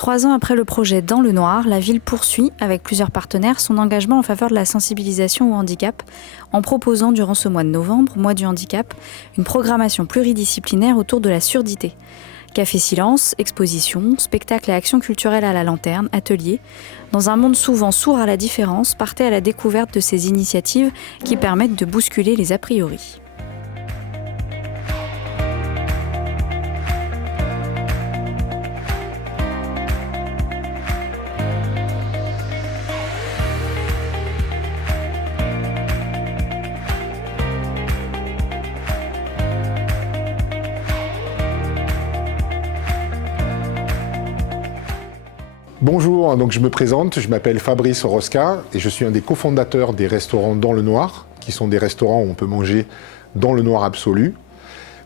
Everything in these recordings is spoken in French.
3 ans après le projet Dans le Noir, la ville poursuit, avec plusieurs partenaires, son engagement en faveur de la sensibilisation au handicap, en proposant durant ce mois de novembre, mois du handicap, une programmation pluridisciplinaire autour de la surdité. Café silence, expositions, spectacles et actions culturelles à la lanterne, ateliers. Dans un monde souvent sourd à la différence, partez à la découverte de ces initiatives qui permettent de bousculer les a priori. Bonjour, donc je me présente, je m'appelle Fabrice Orosca et je suis un des cofondateurs des restaurants Dans le Noir, qui sont des restaurants où on peut manger dans le noir absolu.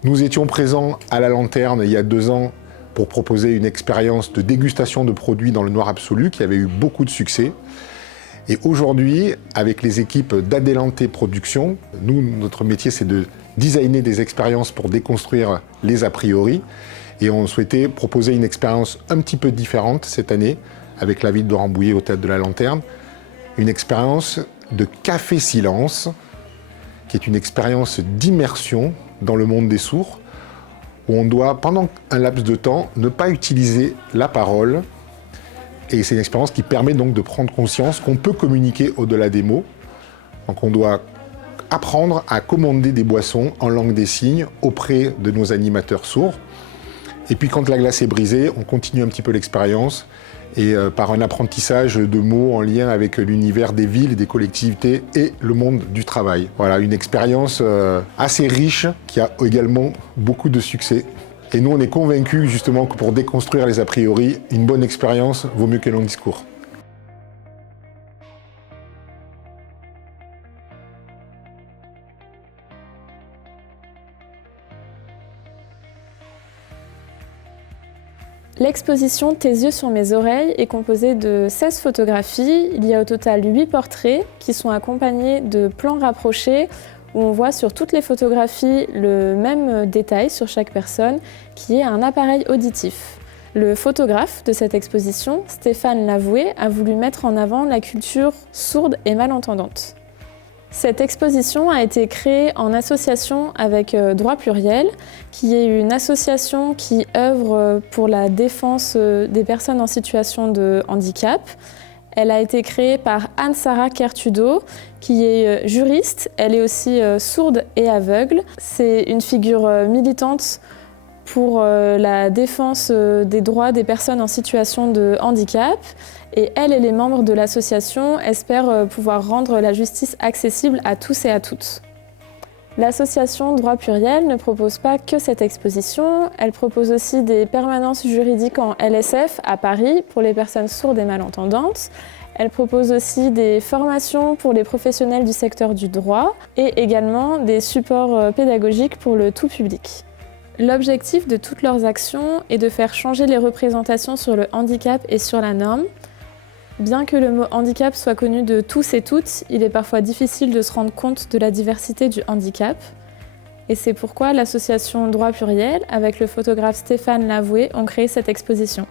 Nous étions présents à la Lanterne il y a 2 ans pour proposer une expérience de dégustation de produits dans le noir absolu qui avait eu beaucoup de succès. Et aujourd'hui, avec les équipes d'Adelante Productions, notre métier c'est de designer des expériences pour déconstruire les a priori. Et on souhaitait proposer une expérience un petit peu différente cette année, avec la ville de Rambouillet au Théâtre de la Lanterne. Une expérience de café silence, qui est une expérience d'immersion dans le monde des sourds, où on doit, pendant un laps de temps, ne pas utiliser la parole. Et c'est une expérience qui permet donc de prendre conscience qu'on peut communiquer au-delà des mots. Donc on doit apprendre à commander des boissons en langue des signes auprès de nos animateurs sourds. Et puis quand la glace est brisée, on continue un petit peu l'expérience et par un apprentissage de mots en lien avec l'univers des villes et des collectivités et le monde du travail. Voilà, une expérience assez riche qui a également beaucoup de succès. Et nous, on est convaincus justement que pour déconstruire les a priori, une bonne expérience vaut mieux qu'un long discours. L'exposition Tes yeux sur mes oreilles est composée de 16 photographies. Il y a au total 8 portraits qui sont accompagnés de plans rapprochés où on voit sur toutes les photographies le même détail sur chaque personne qui est un appareil auditif. Le photographe de cette exposition, Stéphane Lavoué, a voulu mettre en avant la culture sourde et malentendante. Cette exposition a été créée en association avec Droit Pluriel, qui est une association qui œuvre pour la défense des personnes en situation de handicap. Elle a été créée par Anne-Sara Kertudo, qui est juriste. Elle est aussi sourde et aveugle. C'est une figure militante pour la défense des droits des personnes en situation de handicap. Et elle et les membres de l'association espèrent pouvoir rendre la justice accessible à tous et à toutes. L'association Droit Pluriel ne propose pas que cette exposition, elle propose aussi des permanences juridiques en LSF à Paris pour les personnes sourdes et malentendantes. Elle propose aussi des formations pour les professionnels du secteur du droit et également des supports pédagogiques pour le tout public. L'objectif de toutes leurs actions est de faire changer les représentations sur le handicap et sur la norme. Bien que le mot handicap soit connu de tous et toutes, il est parfois difficile de se rendre compte de la diversité du handicap. Et c'est pourquoi l'association Droit Pluriel, avec le photographe Stéphane Lavoué, ont créé cette exposition.